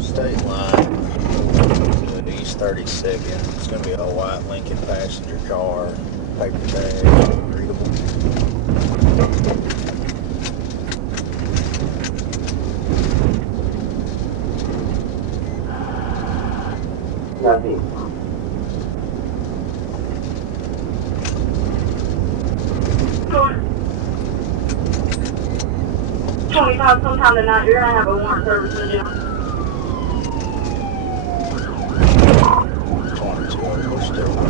State line to the East 32nd. It's going to be a white Lincoln passenger car, paper tag, readable. Nothing. Sometime tonight, you're gonna have a warrant service in jail. 22, we're still, I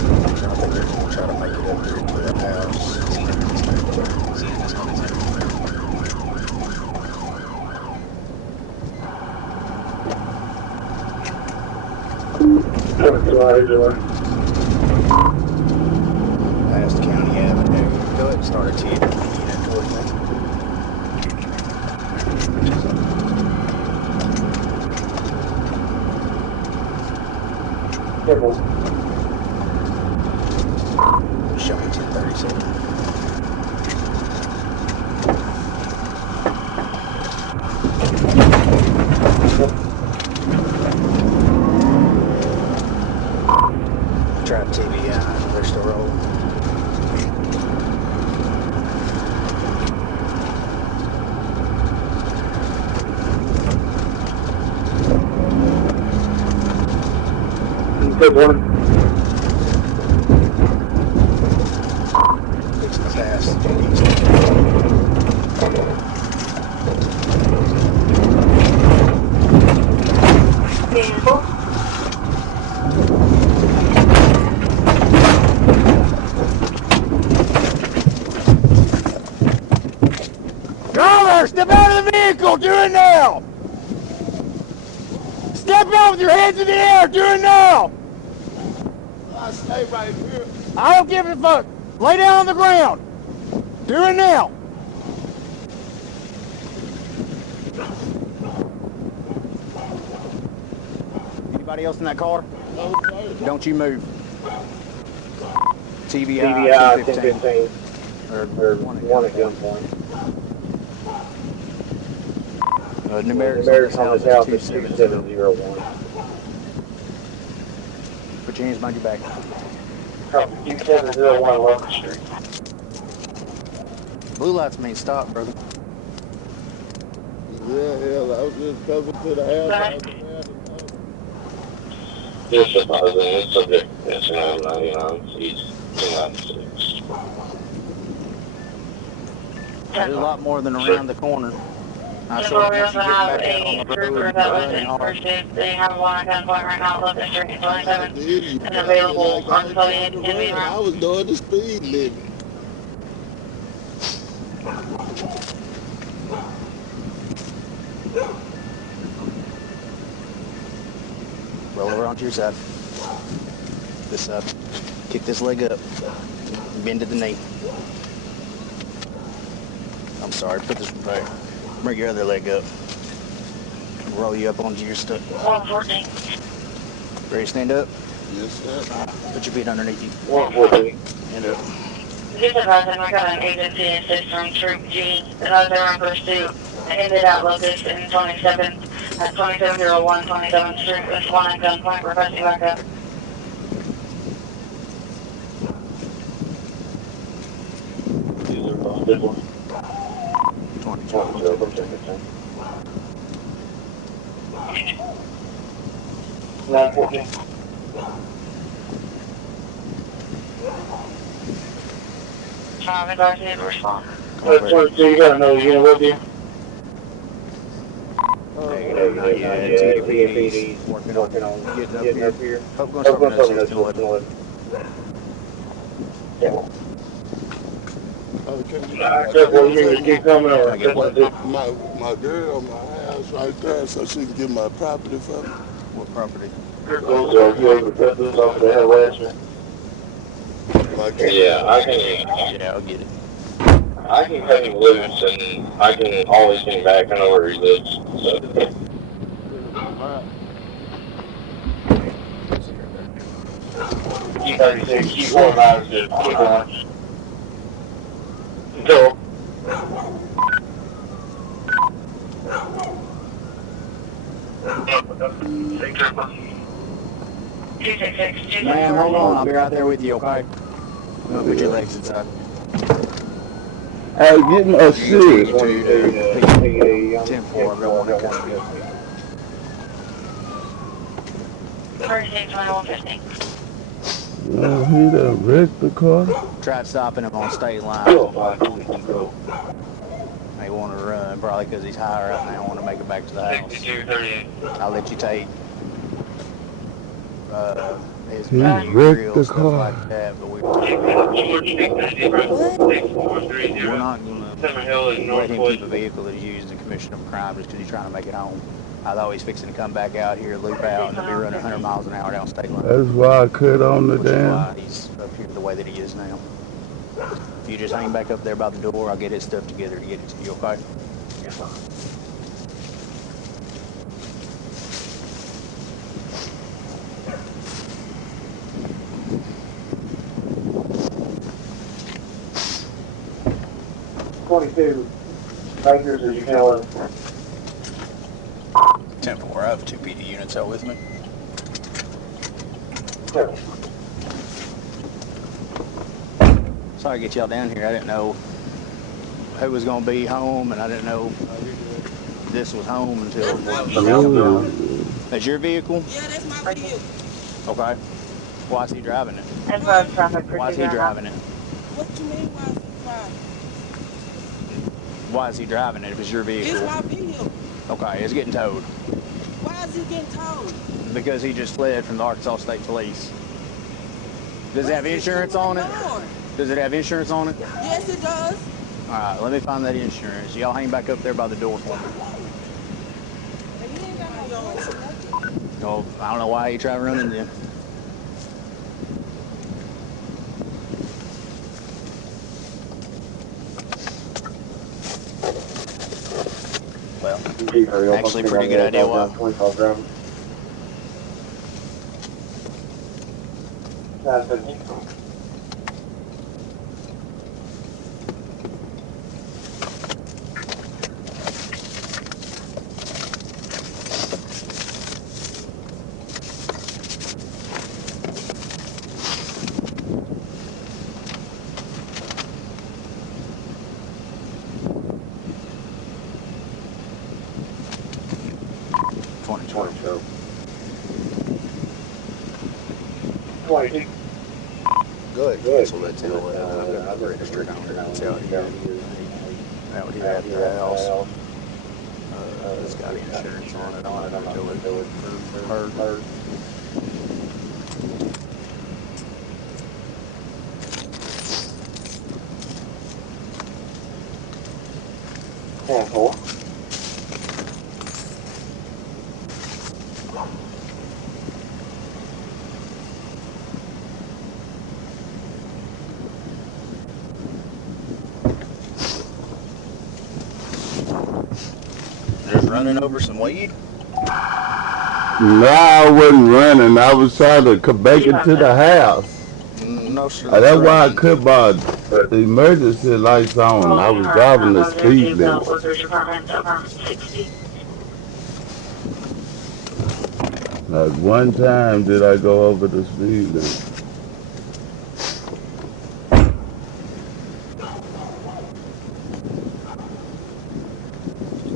think they're going to try to make it up here to the house. Past County Avenue. Go ahead and start a T unit towards me. Show me 1037. Trap TV, they're still rolling. Good one. Fixing this ass. Driver, step out of the vehicle! Do it now! Step out with your hands in the air! Do it now! I stay right here. I don't give a fuck! Lay down on the ground! Do it now! Anybody else in that car? No, sir. Don't you move. TVI 1015. Or One at gunpoint. numerics on this house is 2701. Put your hands behind your back. 2701 Locust Street. Blue lights mean stop, brother. Yeah, hell, I was just coming to the house. This is it's subject to 99, he's 296. There's a lot more than around the corner. I sure We also have a trooper that was in pursuit. They have one at gunpoint right now, Locust Street 27, and available until you can be I around. was doing the speed limit. Roll over onto your side. This side. Kick this leg up. Bend to the knee. I'm sorry, put this back. Bring your other leg up. Roll you up onto your stuff. 114. Ready to stand up? Yes, sir. Put your feet underneath you. 114. Stand up. Just advising, we got an agency assist from Troop G that was there in pursuit. They ended at Locust in 27 at 2701 27th Street with one at gunpoint requesting backup. These are good ones. 20. 914. Traffic RC to respond. So you got another unit with you? Not yet. TPD's working on getting up here. Hope going to start with 11. Okay. Well, you keep coming over. My girl, my house right there, so she can get my property from me. What property? So you able to cut this off the head last year? Yeah, Yeah, I'll get it. I can cut him loose and I can always get him back. I know where he lives. So. Keep 36, keep going out, just keep going. 266. Man, hold on. I'll be right there with you, okay? I'm gonna put your legs inside. Hey, give me a shit. 22 to PD 10-4. I've got one incoming. Go. 36, 2150. He done wrecked the car. Tried stopping him on state line. He may want to run, probably because he's high right now. I want to make it back to the house. 6238. I'll let you take his He menu, wrecked grill, the stuff car. like that, but we're not going to let him keep a vehicle that he's used in commission of a crime just because he's trying to make it home. I thought he's fixing to come back out here, loop out, and be running 100 miles an hour down state line. That's why I cut on the Which is damn. why he's up here the way that he is now. If you just hang back up there by the door, I'll get his stuff together to get it to you, okay? Yes, sir. Bakers, as you tell us. 10-4, I have 2 PD units out with me. Sorry to get y'all down here. I didn't know who was going to be home, and I didn't know this was home until... That's your vehicle? Yeah, that's my vehicle. Okay. Why is he driving it? That's road traffic Why is he driving it? What you mean, why is he driving? Why is he driving it if it's your It's vehicle? my vehicle. Okay, it's getting towed. Why is he getting towed? Because he just fled from the Arkansas State Police. Does it have insurance on it? Does it have insurance on it? Yes, it does. All right, let me find that insurance. Y'all hang back up there by the door for me. And he ain't got no voice or nothing. Oh, I don't know why he tried running then. Well, actually pretty good idea why. 25 grams. That's it. Good. So let's tell it. I've registered on it. I'll tell you. That would be at the house. It's got insurance on it. I'll have to do it for her. Just running over some weed? No, I wasn't running. I was trying to make it to the house. No, sir. That's why I cut my emergency lights on. I was driving the speed limit. Like one time did I go over the speed limit.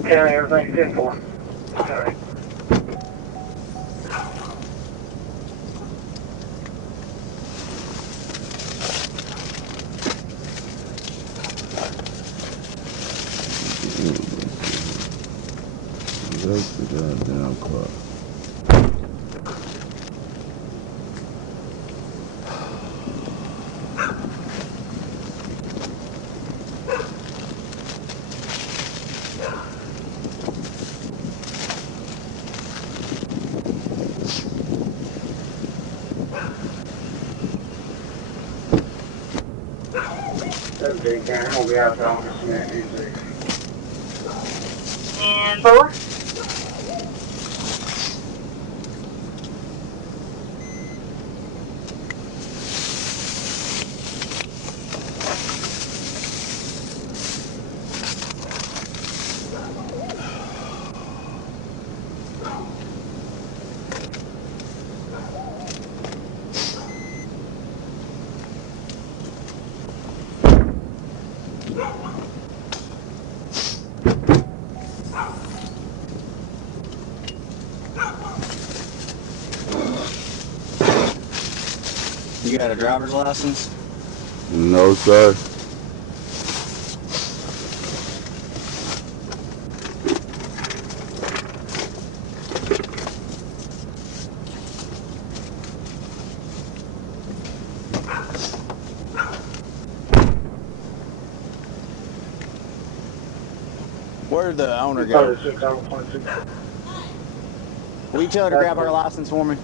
Carry everything 10-4. Sorry. That's the goddamn car. I'm gonna be out there on this minute. And 4. You got a driver's license? No, sir. Where'd the owner go? Will you tell her to grab her license for me?